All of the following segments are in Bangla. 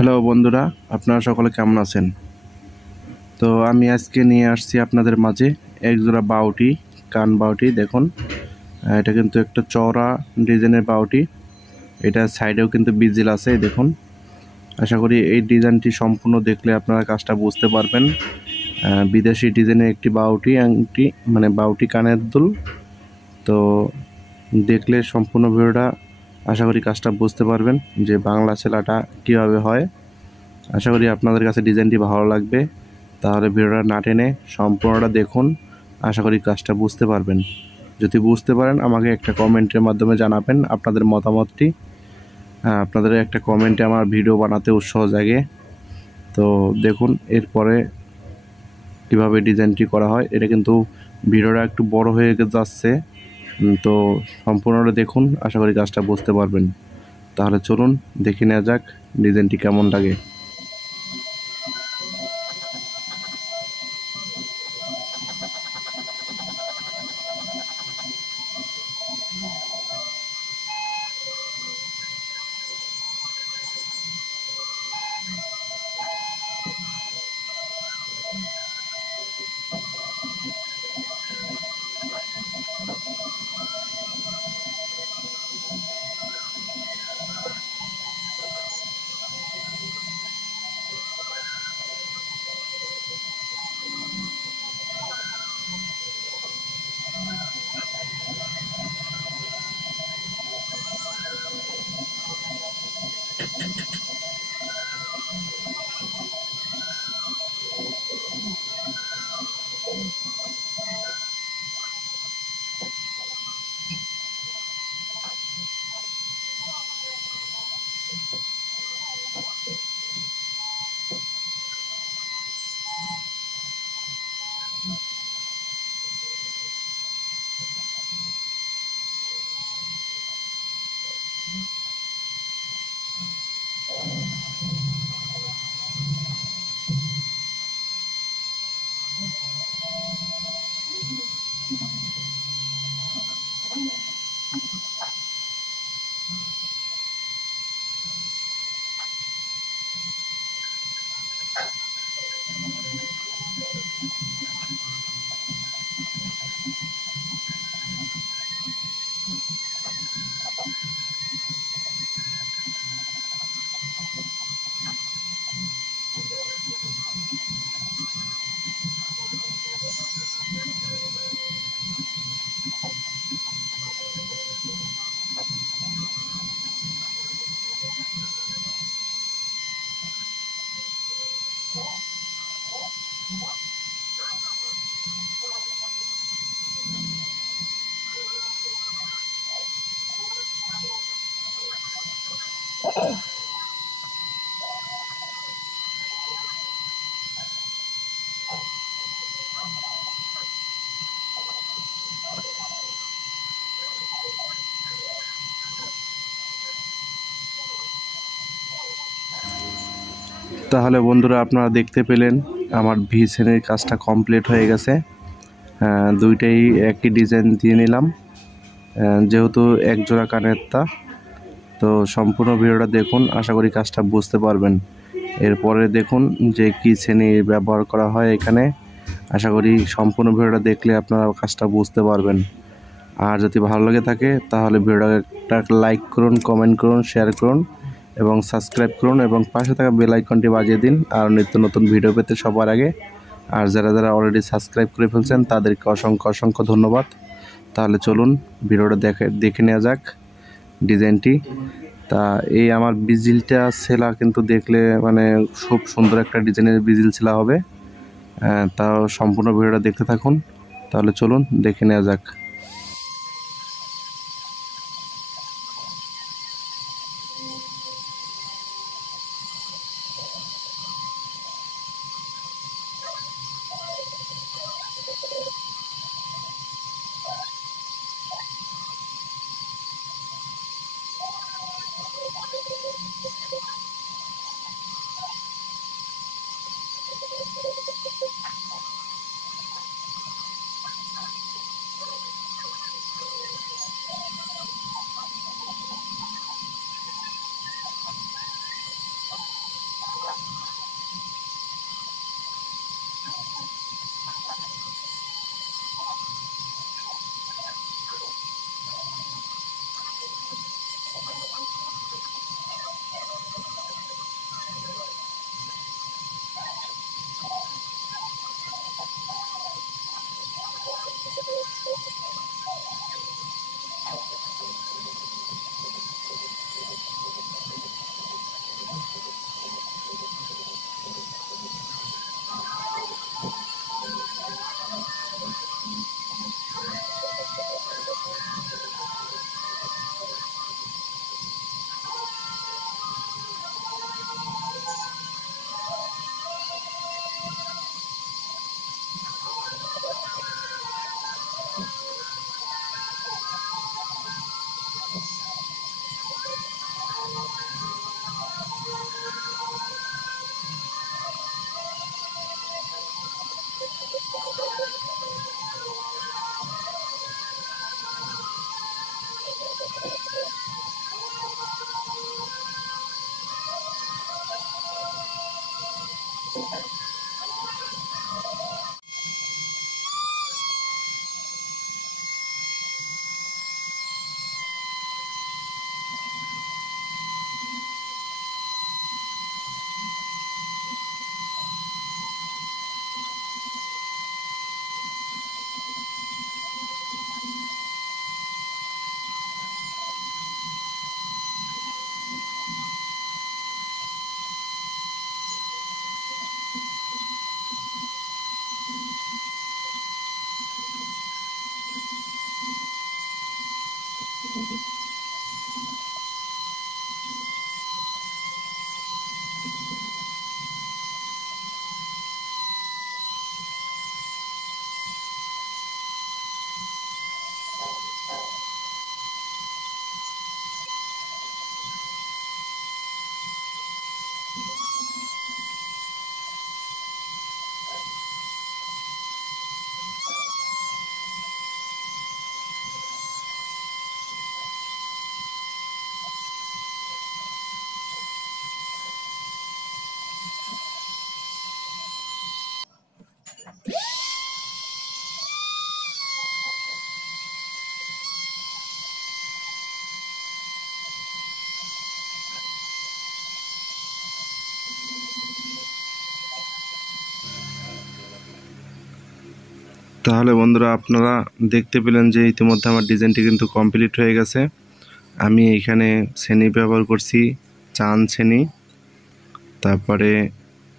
হ্যালো বন্ধুরা, আপনারা সকলে কেমন আছেন? তো আমি আজকে নিয়ে আসছি আপনাদের মাঝে একজোড়া বাউটি, কান বাউটি। দেখুন, এটা কিন্তু একটা চওড়া ডিজাইনের বাউটি। এটা সাইডেও কিন্তু বিজিল আছে, দেখুন। আশা করি এই ডিজাইনটি সম্পূর্ণ দেখলে আপনারা কাজটা বুঝতে পারবেন। বিদেশি ডিজাইনের একটি বাউটি আংটি, মানে বাউটি কানের দুল। তো দেখলে সম্পূর্ণ ভিডিওটা আশা করি কাজটা বুঝতে পারবেন যে বাংলা সেলাটা কীভাবে হয়। আশা করি আপনাদের কাছে ডিজাইনটি ভালো লাগবে। তাহলে ভিডিওটা না টেনে সম্পূর্ণটা দেখুন, আশা করি কাজটা বুঝতে পারবেন। যদি বুঝতে পারেন আমাকে একটা কমেন্টের মাধ্যমে জানাবেন আপনাদের মতামতটি। আপনাদের একটা কমেন্টে আমার ভিডিও বানাতে উৎসাহ জাগে। তো দেখুন এরপরে কীভাবে ডিজাইনটি করা হয়। এটা কিন্তু ভিডিওটা একটু বড় হয়ে যাচ্ছে, তো সম্পূর্ণটা দেখুন, আশা করি কাজটা বুঝতে পারবেন। তাহলে চলুন দেখে নেওয়া যাক ডিজাইনটি কেমন লাগে। তাহলে বন্ধুরা আপনারা দেখতে পেলেন আমার ভি শ্রেণীর কাজটা কমপ্লিট হয়ে গেছে। দুইটাই একই ডিজাইন দিয়ে নিলাম, যেহেতু এক জোড়া কানের তা। তো সম্পূর্ণ ভিডিওটা দেখুন, আশা করি কাজটা বুঝতে পারবেন। এরপরে দেখুন যে কী শ্রেণী ব্যবহার করা হয় এখানে। আশা করি সম্পূর্ণ ভিডিওটা দেখলে আপনারা কাজটা বুঝতে পারবেন। আর যদি ভালো লাগে থাকে তাহলে ভিডিওটা লাইক করুন, কমেন্ট করুন, শেয়ার করুন এবং সাবস্ক্রাইব করুন এবং পাশে থাকা বেল আইকনটি বাজিয়ে দিন আর নিত্য নতুন ভিডিও পেতে সবার আগে। আর যারা যারা অলরেডি সাবস্ক্রাইব করে ফেলছেন তাদেরকে অসংখ্য অসংখ্য ধন্যবাদ। তাহলে চলুন ভিডিওটা দেখে নেওয়া যাক ডিজাইনটি। তা এই আমার বিজিলটা সেলা কিন্তু দেখলে মানে খুব সুন্দর একটা ডিজাইনের বিজিল সেলা হবে। তাও সম্পূর্ণ ভিডিওটা দেখতে থাকুন। তাহলে চলুন দেখে নেওয়া যাক। তাহলে বন্ধুরা আপনারা দেখতে পেলেন যে ইতিমধ্যে আমার ডিজাইনটি কিন্তু কমপ্লিট হয়ে গেছে। আমি এখানে শ্রেণী ব্যবহার করছি চাঁদ শ্রেণী, তারপরে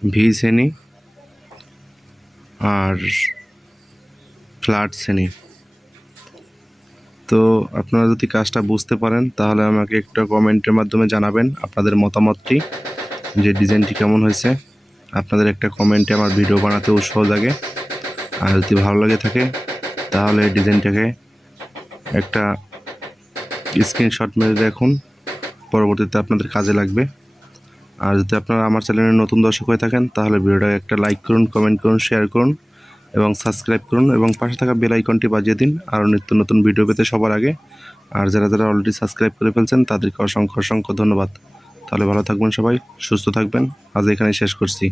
ভি শ্রেণী আর ফ্ল্যাট শ্রেণী। তো আপনারা যদি কাজটা বুঝতে পারেন তাহলে আমাকে একটা কমেন্টের মাধ্যমে জানাবেন আপনাদের মতামতটি, যে ডিজাইনটি কেমন হয়েছে। আপনাদের একটা কমেন্টে আমার ভিডিও বানাতে উৎসাহ জাগে। আর যদি ভালো লাগে থাকে তাহলে ডিজাইনটাকে একটা স্ক্রিনশট মেরে রাখুন, পরবর্তীতে আপনাদের কাজে লাগবে। আর যদি আপনারা আমার চ্যানেলে নতুন দর্শক হয়ে থাকেন তাহলে ভিডিওটাকে একটা লাইক করুন, কমেন্ট করুন, শেয়ার করুন এবং সাবস্ক্রাইব করুন এবং পাশে থাকা বেল আইকনটি বাজিয়ে দিন আরও নিত্য নতুন ভিডিও পেতে সবার আগে। আর যারা যারা অলরেডি সাবস্ক্রাইব করে ফেলছেন তাদেরকে অসংখ্য অসংখ্য ধন্যবাদ। তাহলে ভালো থাকবেন সবাই, সুস্থ থাকবেন। আজ এখানে শেষ করছি।